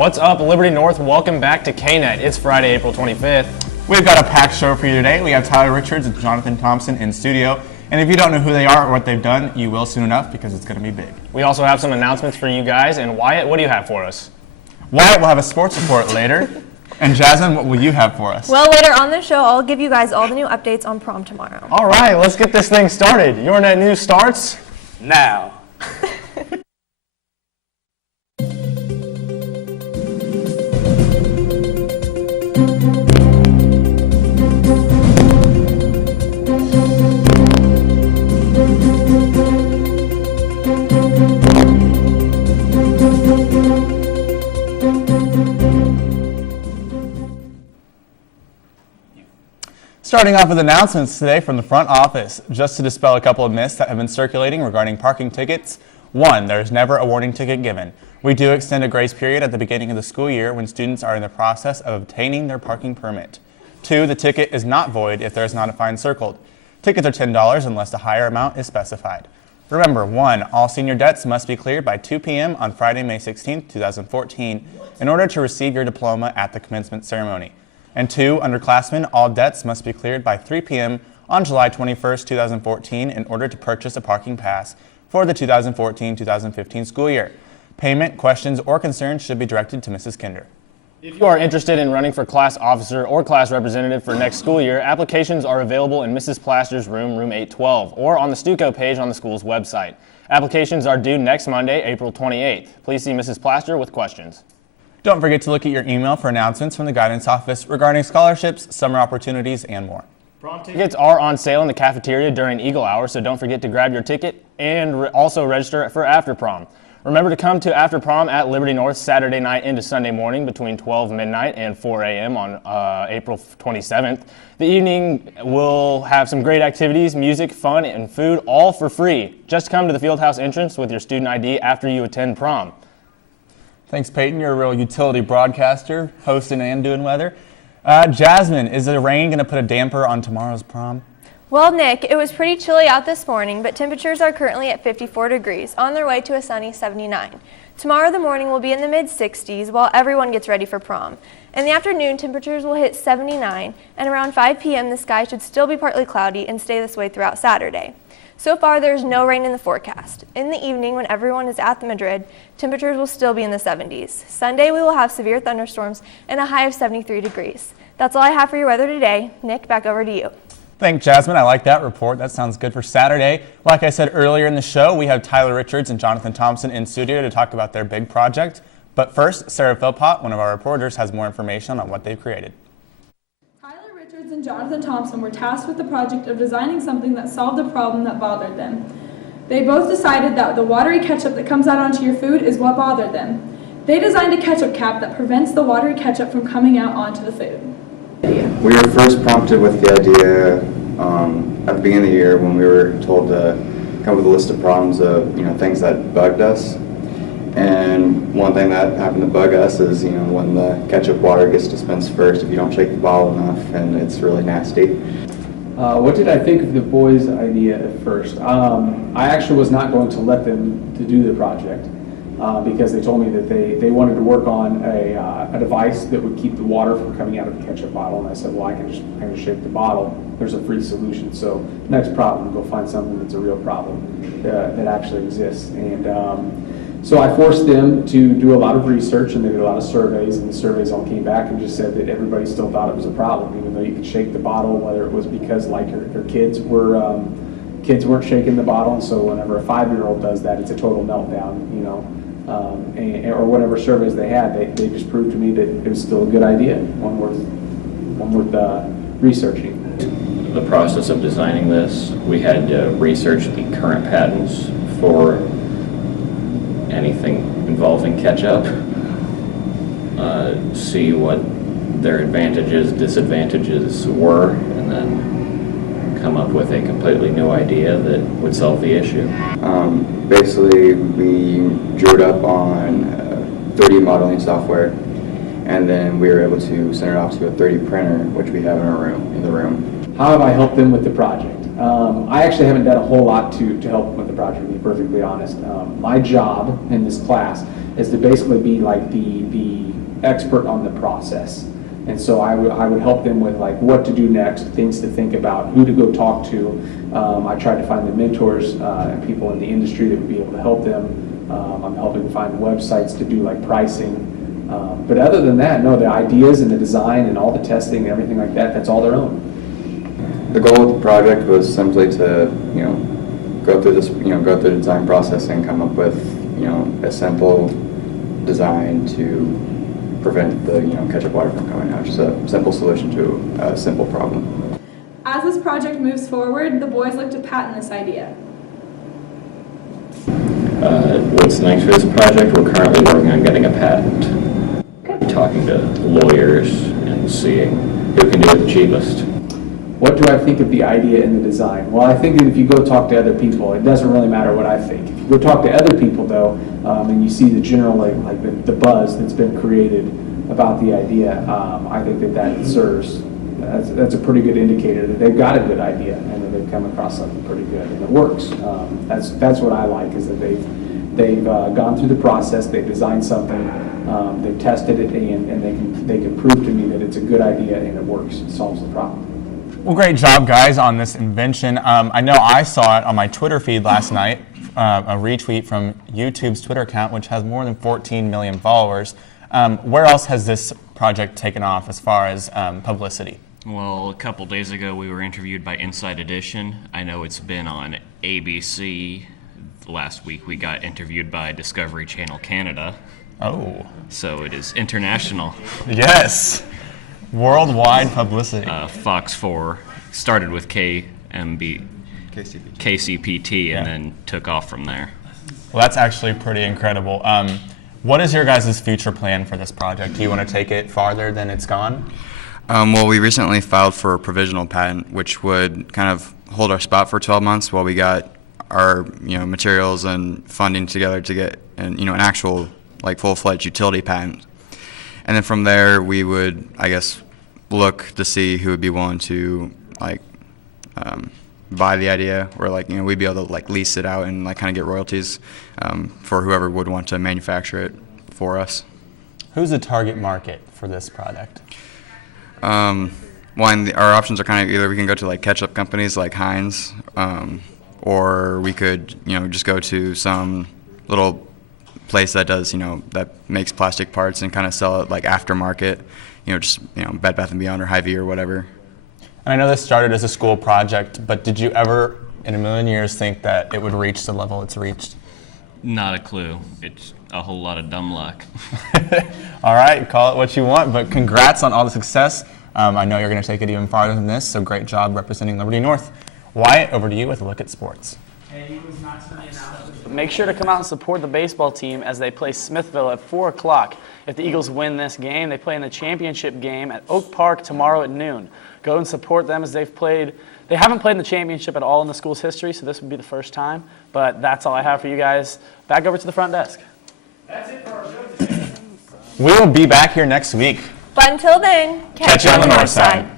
What's up, Liberty North? Welcome back to Knet. It's Friday, April 25th. We've got a packed show for you today. We have Tyler Richards and Jonathan Thompson in studio. And if you don't know who they are or what they've done, you will soon enough because it's going to be big. We also have some announcements for you guys. And Wyatt, what do you have for us? Wyatt will have a sports report later. And Jasmine, what will you have for us? Well, later on the show, I'll give you guys all the new updates on prom tomorrow. All right, let's get this thing started. Your Net News starts now. Starting off with announcements today from the front office, just to dispel a couple of myths that have been circulating regarding parking tickets. 1, there is never a warning ticket given. We do extend a grace period at the beginning of the school year when students are in the process of obtaining their parking permit. 2, the ticket is not void if there is not a fine circled. Tickets are $10 unless a higher amount is specified. Remember, 1, all senior debts must be cleared by 2 p.m. on Friday, May 16, 2014, in order to receive your diploma at the commencement ceremony. And 2, underclassmen, all debts must be cleared by 3 p.m. on July 21st, 2014 in order to purchase a parking pass for the 2014-2015 school year. Payment, questions, or concerns should be directed to Mrs. Kinder. If you are interested in running for class officer or class representative for next school year, applications are available in Mrs. Plaster's room, room 812, or on the Stuco page on the school's website. Applications are due next Monday, April 28th. Please see Mrs. Plaster with questions. Don't forget to look at your email for announcements from the guidance office regarding scholarships, summer opportunities, and more. Prom tickets are on sale in the cafeteria during Eagle Hour, so don't forget to grab your ticket and also register for after prom. Remember to come to after prom at Liberty North Saturday night into Sunday morning between 12 midnight and 4 a.m. on April 27th. The evening will have some great activities, music, fun, and food, all for free. Just come to the Fieldhouse entrance with your student ID after you attend prom. Thanks, Peyton. You're a real utility broadcaster, hosting and doing weather. Jasmine, is the rain going to put a damper on tomorrow's prom? Well, Nick, it was pretty chilly out this morning, but temperatures are currently at 54 degrees, on their way to a sunny 79. Tomorrow the morning will be in the mid-60s while everyone gets ready for prom. In the afternoon, temperatures will hit 79, and around 5 p.m. the sky should still be partly cloudy and stay this way throughout Saturday. So far, there's no rain in the forecast. In the evening, when everyone is at the Madrid, temperatures will still be in the 70s. Sunday, we will have severe thunderstorms and a high of 73 degrees. That's all I have for your weather today. Nick, back over to you. Thanks, Jasmine. I like that report. That sounds good for Saturday. Like I said earlier in the show, we have Tyler Richards and Jonathan Thompson in studio to talk about their big project. But first, Sarah Philpott, one of our reporters, has more information on what they've created. Tyler Richards and Jonathan Thompson were tasked with the project of designing something that solved a problem that bothered them. They both decided that the watery ketchup that comes out onto your food is what bothered them. They designed a ketchup cap that prevents the watery ketchup from coming out onto the food. We were first prompted with the idea at the beginning of the year when we were told to come up with a list of problems of things that bugged us. And one thing that happened to bug us is when the ketchup water gets dispensed first, if you don't shake the bottle enough, and it's really nasty. What did I think of the boys' idea at first? I actually was not going to let them to do the project because they told me that they wanted to work on a device that would keep the water from coming out of the ketchup bottle. And I said, well, I can just kind of shake the bottle. There's a free solution. So next problem, go find something that's a real problem that actually exists. And so I forced them to do a lot of research, and they did a lot of surveys, and the surveys all came back and just said that everybody still thought it was a problem, even though you could shake the bottle, whether it was because like your kids weren't shaking the bottle, and so whenever a 5-year-old does that, it's a total meltdown, or whatever surveys they had, they just proved to me that it was still a good idea, one worth researching. The process of designing this, we had to research the current patents for anything involving ketchup, see what their advantages, disadvantages were, and then come up with a completely new idea that would solve the issue. Basically, we drew it up on 3D modeling software, and then we were able to send it off to a 3D printer, which we have in the room. How have I helped them with the project? I actually haven't done a whole lot to help with the project, to be perfectly honest. My job in this class is to basically be like the expert on the process. And so I would help them with like what to do next, things to think about, who to go talk to. I tried to find the mentors and people in the industry that would be able to help them. I'm helping find websites to do like pricing. But other than that, no, the ideas and the design and all the testing and everything like that, that's all their own. The goal of the project was simply to, go through go through the design process and come up with, a simple design to prevent the, ketchup water from coming out. Just a simple solution to a simple problem. As this project moves forward, the boys look to patent this idea. What's nice for this project, we're currently working on getting a patent. Talking to lawyers and seeing who can do it the cheapest. What do I think of the idea and the design? Well, I think that if you go talk to other people, it doesn't really matter what I think. If you go talk to other people, though, and you see the general, like the buzz that's been created about the idea, I think that serves, that's a pretty good indicator that they've got a good idea and that they've come across something pretty good and it works. That's what I like, is that they've gone through the process, they've designed something, they've tested it, and they can prove to me that it's a good idea and it works, it solves the problem. Well, great job, guys, on this invention. I know I saw it on my Twitter feed last night, a retweet from YouTube's Twitter account, which has more than 14 million followers. Where else has this project taken off as far as publicity? Well, a couple days ago we were interviewed by Inside Edition. I know it's been on ABC. Last week we got interviewed by Discovery Channel Canada. Oh. So it is international. Yes. Worldwide publicity. Fox 4 started with KCPT and then took off from there. Well, that's actually pretty incredible. What is your guys' future plan for this project? Do you want to take it farther than it's gone? Well, we recently filed for a provisional patent, which would kind of hold our spot for 12 months while we got our materials and funding together to get an actual full-fledged utility patent. And then from there, we would, I guess, look to see who would be willing to buy the idea, or we'd be able to lease it out and kind of get royalties for whoever would want to manufacture it for us. Who's the target market for this product? Our options are kind of either we can go to ketchup companies like Heinz, or we could just go to some little place that does that makes plastic parts and kind of sell it aftermarket, Bed Bath & Beyond or Hy-Vee or whatever. And I know this started as a school project, but did you ever in a million years think that it would reach the level it's reached? Not a clue. It's a whole lot of dumb luck. All right, call it what you want, but congrats on all the success. I know you're going to take it even farther than this, so great job representing Liberty North. Wyatt, over to you with a look at sports. Make sure to come out and support the baseball team as they play Smithville at 4 o'clock. If the Eagles win this game, they play in the championship game at Oak Park tomorrow at noon. Go and support them as they haven't played in the championship at all in the school's history, so this would be the first time. But that's all I have for you guys. Back over to the front desk. That's it for our show today. We will be back here next week. But until then, Catch you on the north side.